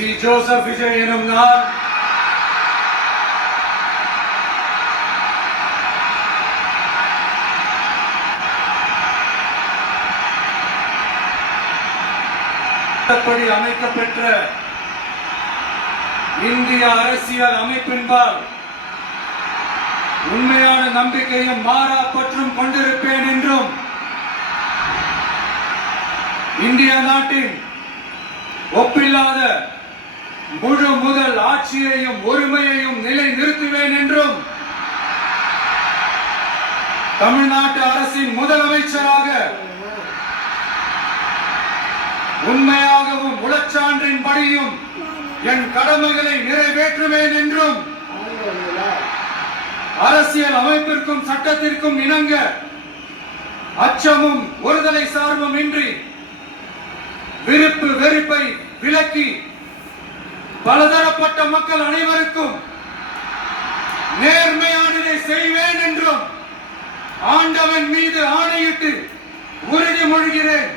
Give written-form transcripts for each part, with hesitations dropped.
C. Joseph Vijay எனும் நான் அமைக்கப்பெற்ற இந்திய அரசியல் அமைப்பின்பால் உண்மையான நம்பிக்கையும் மாறா பற்றும் கொண்டிருப்பேன் என்றும் இந்திய நாட்டின் ஒப்பில்லாத முழு முதல் ஆட்சியையும் ஒருமையையும் நிலை நிறுத்துவேன் என்றும் தமிழ்நாட்டு அரசின் முதலமைச்சராக உண்மையாகவும் உளச்சான்றின் படியும் என் கடமைகளை நிறைவேற்றுவேன் என்றும் அரசியல் அமைப்பிற்கும் சட்டத்திற்கும் இணங்க அச்சமும் ஒருதலை சார்பும் இன்றி விருப்பு வெறுப்பை விலக்கி பலதரப்பட்ட மக்கள் அனைவருக்கும் நேர்மையானதை செய்வேன் என்றும் ஆண்டவன் மீது ஆணையிட்டு உறுதிமொழிகிறேன்.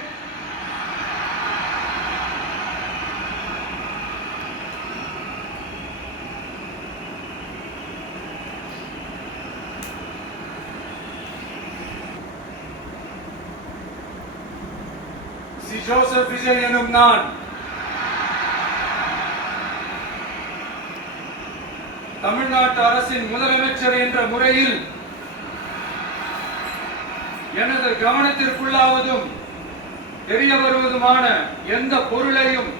சி. ஜோசப் விஜய் எனும் நான் தமிழ்நாட்டு அரசின் முதலமைச்சர் என்ற முறையில் எனது கவனத்திற்குள்ளாவதும் தெரிய வருவதுமான எந்த பொருளையும்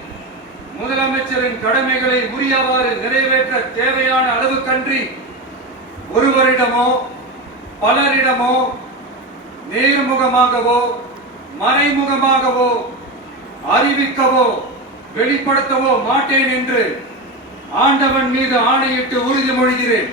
முதலமைச்சரின் கடமைகளை உரியவாறு நிறைவேற்ற தேவையான அளவுக்கன்றி ஒருவரிடமோ பலரிடமோ நேர்முகமாகவோ மறைமுகமாகவோ அறிவிக்கவோ வெளிப்படுத்தவோ மாட்டேன் என்று ஆண்டவன் மீது ஆணையிட்டு உறுதிமொழிகிறேன்.